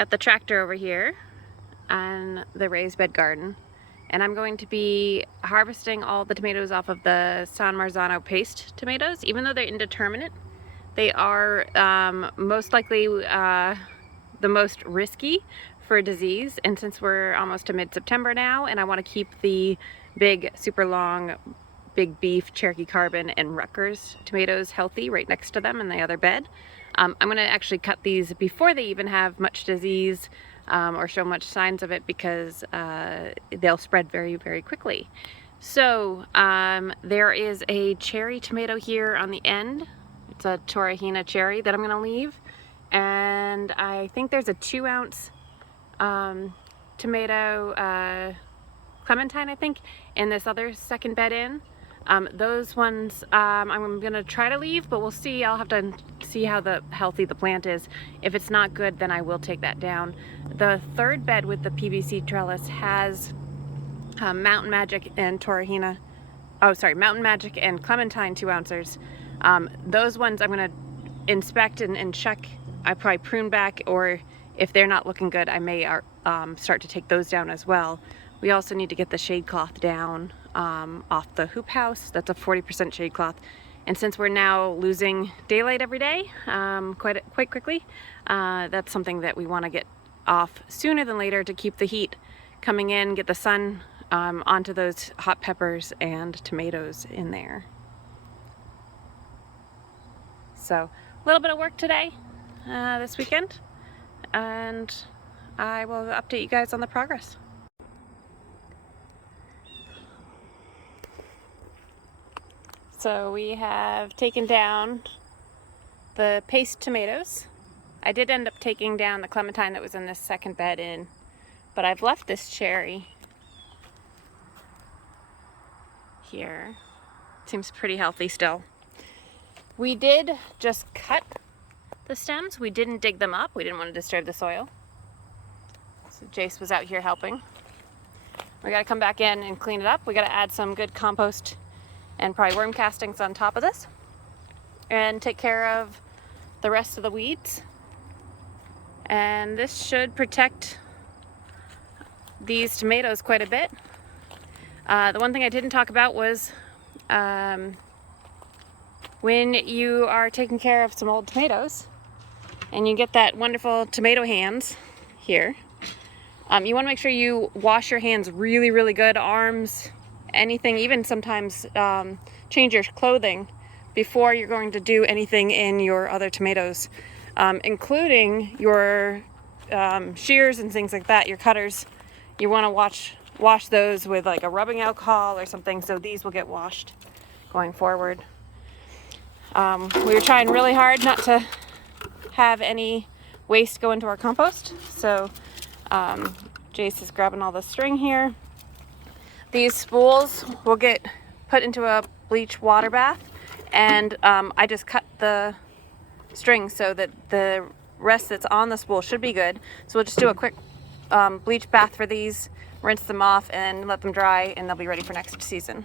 Got the tractor over here and the raised bed garden, and I'm going to be harvesting all the tomatoes off of the San Marzano paste tomatoes. Even though they're indeterminate, they are most likely the most risky for disease, and since we're almost to mid-September now and I want to keep the big super long big beef, Cherokee Carbon, and Rutgers tomatoes healthy right next to them in the other bed, I'm going to actually cut these before they even have much disease or show much signs of it, because they'll spread very, very quickly. So there is a cherry tomato here on the end. It's a Torahina cherry that I'm going to leave, and I think there's a 2-ounce tomato clementine, I think, in this other second bed in. Those ones I'm going to try to leave, but we'll see. I'll have to see how healthy the plant is. If it's not good, then I will take that down. The third bed with the PVC trellis has Mountain Magic and Torahina. Oh, sorry, Mountain Magic and Clementine 2-ouncers. Those ones I'm going to inspect and check. I probably prune back, or if they're not looking good, I may start to take those down as well. We also need to get the shade cloth down off the hoop house. That's a 40% shade cloth. And since we're now losing daylight every day quite quickly, that's something that we want to get off sooner than later to keep the heat coming in, get the sun onto those hot peppers and tomatoes in there. So a little bit of work today, this weekend, and I will update you guys on the progress. So we have taken down the paste tomatoes. I did end up taking down the clementine that was in this second bed in, but I've left this cherry here. Seems pretty healthy still. We did just cut the stems. We didn't dig them up. We didn't want to disturb the soil. So Jace was out here helping. We gotta come back in and clean it up. We gotta add some good compost and probably worm castings on top of this, and take care of the rest of the weeds. And this should protect these tomatoes quite a bit. The one thing I didn't talk about was when you are taking care of some old tomatoes and you get that wonderful tomato hands here, you want to make sure you wash your hands really, really good, arms, anything, even sometimes change your clothing before you're going to do anything in your other tomatoes, including your shears and things like that, your cutters. You want to wash those with like a rubbing alcohol or something, so these will get washed going forward. We were trying really hard not to have any waste go into our compost, so Jace is grabbing all the string here. These spools will get put into a bleach water bath, and I just cut the string so that the rest that's on the spool should be good. So we'll just do a quick bleach bath for these, rinse them off and let them dry, and they'll be ready for next season.